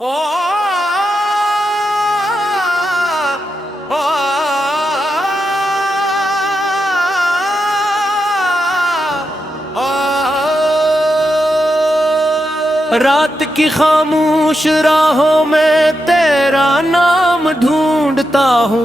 ओ, ओ, रात की खामोश राहों में तेरा नाम ढूंढता हूँ।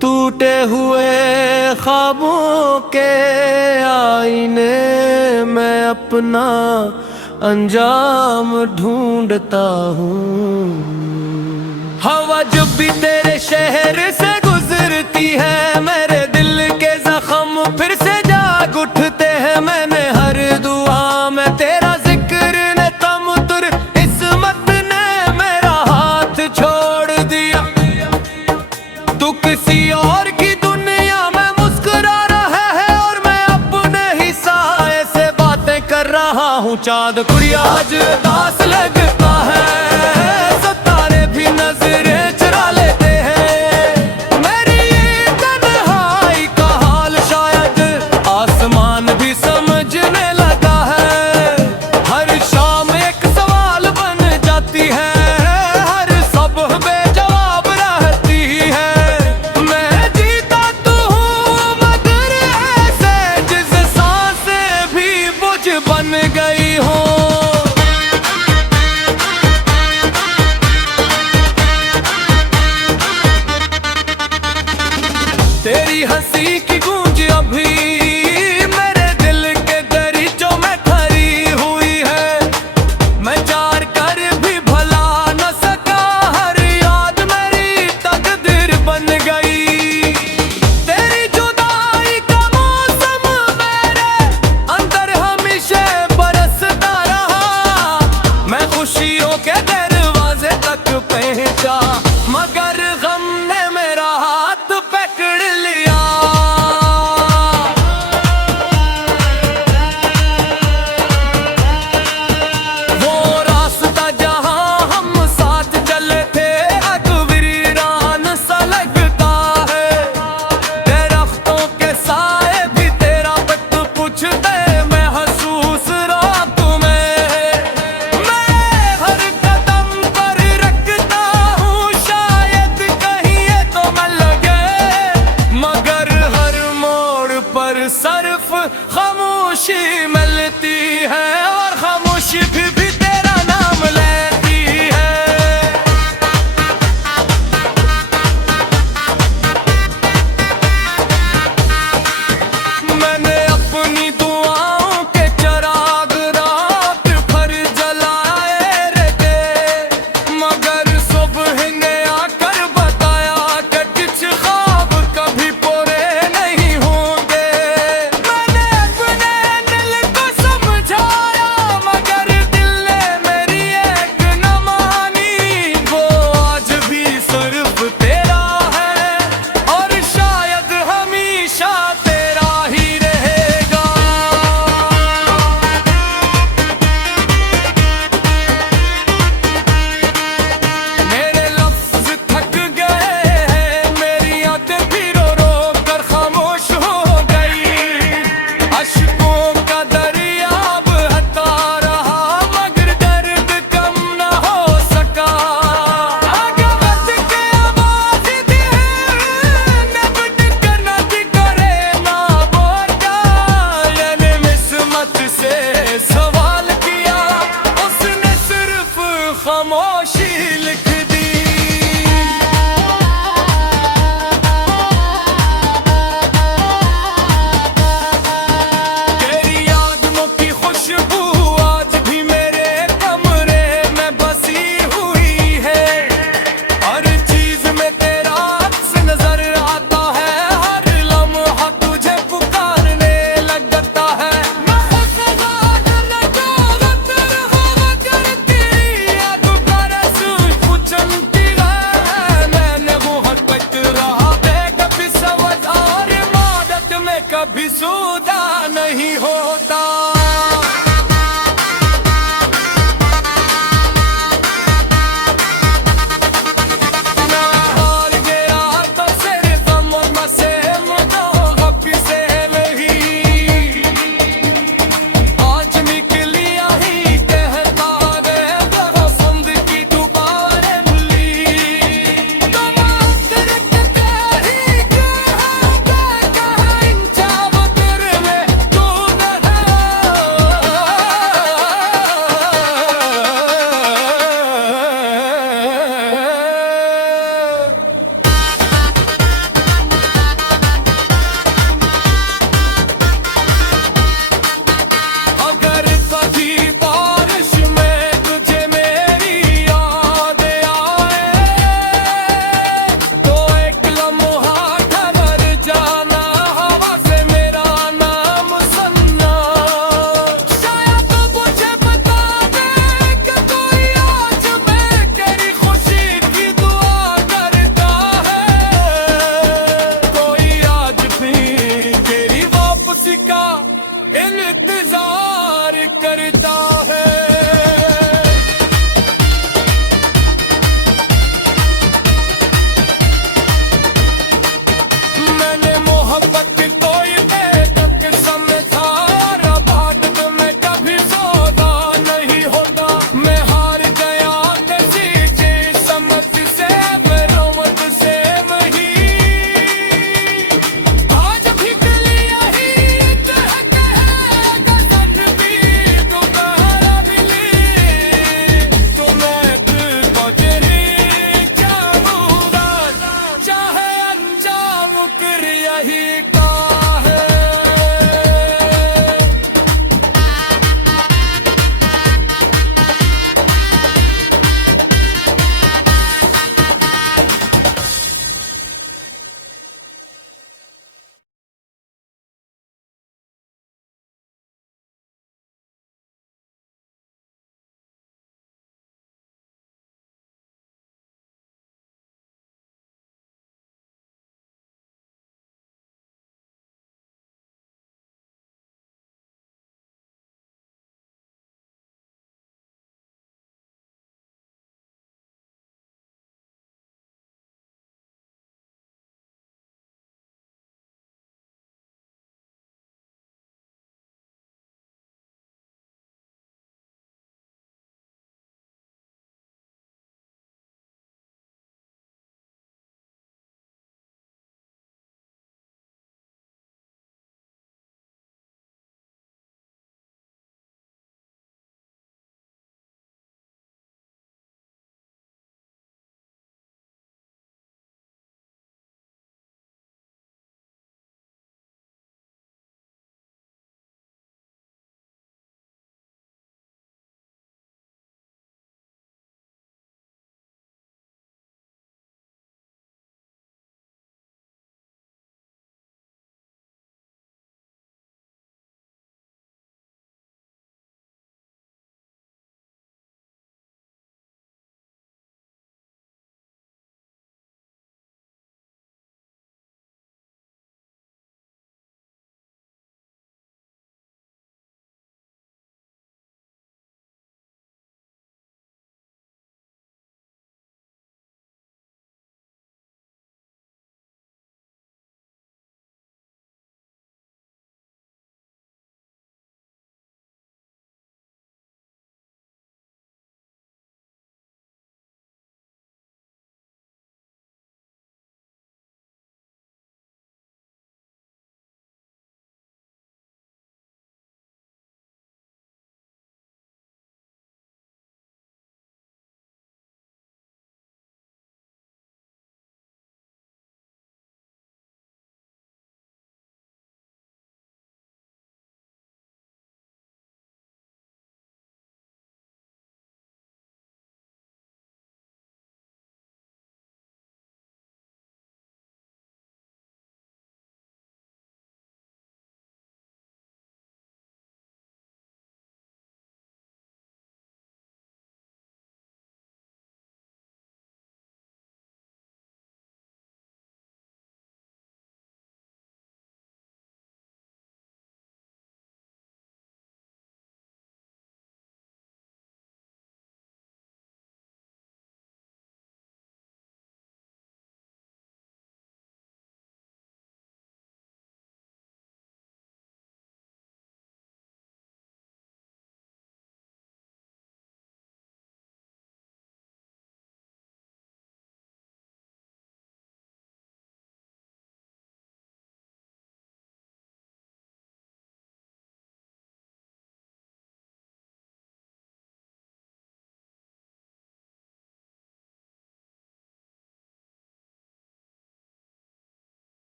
टूटे हुए ख्वाबों के आईने में अपना अंजाम ढूंढता हूँ। हवा जब भी तेरे शहर से गुजरती है मेरे दिल के जख्म फिर से जाग उठते हैं। मैंने हर दुआ में तेरा जिक्र ने तमतुर इस्मत ने मेरा हाथ छोड़ दिया। तू किसी और की दुनिया में मुस्कुरा रहा है और मैं अपने ही साए से बातें कर रहा हूँ। चाँद कुड़िया आज उदास लगता है, सितारे भी नजरें चुरा लेते हैं। मेरी ये तन्हाई का हाल शायद आसमान भी समझने लगा है। हर शाम एक सवाल बन जाती है, हर सुबह बेजवाब रहती है। मैं जीता तो हूँ मगर ऐसे जिस सांसें भी बुझ बन गई हो। तेरी हंसी की गूंज अभी मेरे दिल के दरीचों में खड़ी हुई है। मैं जार कर भी भला न सका, हर याद मेरी तकदीर बन गई। तेरी जुदाई का मौसम मेरे अंदर हमेशा बरसता रहा। मैं खुशियों के दरवाजे तक पहुंचा मगर गम ने मेरा हाथ पकड़ लिया। वो रास्ता जहां हम साथ चले थे अब वीरान सा लगता है। दरख्तों के साए भी तेरा पट पूछते महसूस रात में। मैं हर कदम पर रखता हूँ शायद कहीं ये तो मैं लगे, मगर हर मोड़ पर सिर्फ खामोशी मिलती है और खामोशी भी तेरा नाम लेती है। मैंने अपनी दुआओं के चिराग रात भर जलाए रखे, मगर सुबह ने आकर बताया कि कुछ ख्वाब कभी पूरे नहीं होंगे। मैंने अपने दिल को समझाया मगर दिल ने मेरी एक न मानी। वो आज भी सिर्फ तेरा है और शायद हमेशा तेरा ही रहेगा। मेरे लफ्ज थक गए हैं, मेरी आंखें भी रो रो कर खामोश हो गई। अश्कों का दरिया अब बहता रहा मगर दर्द कम न हो सका। आगे बढ़ के आवाज दी नबट कर नदी करे ना बोटा। यानी किस्मत से सवाल किया उसने सिर्फ खामोशी लिखा।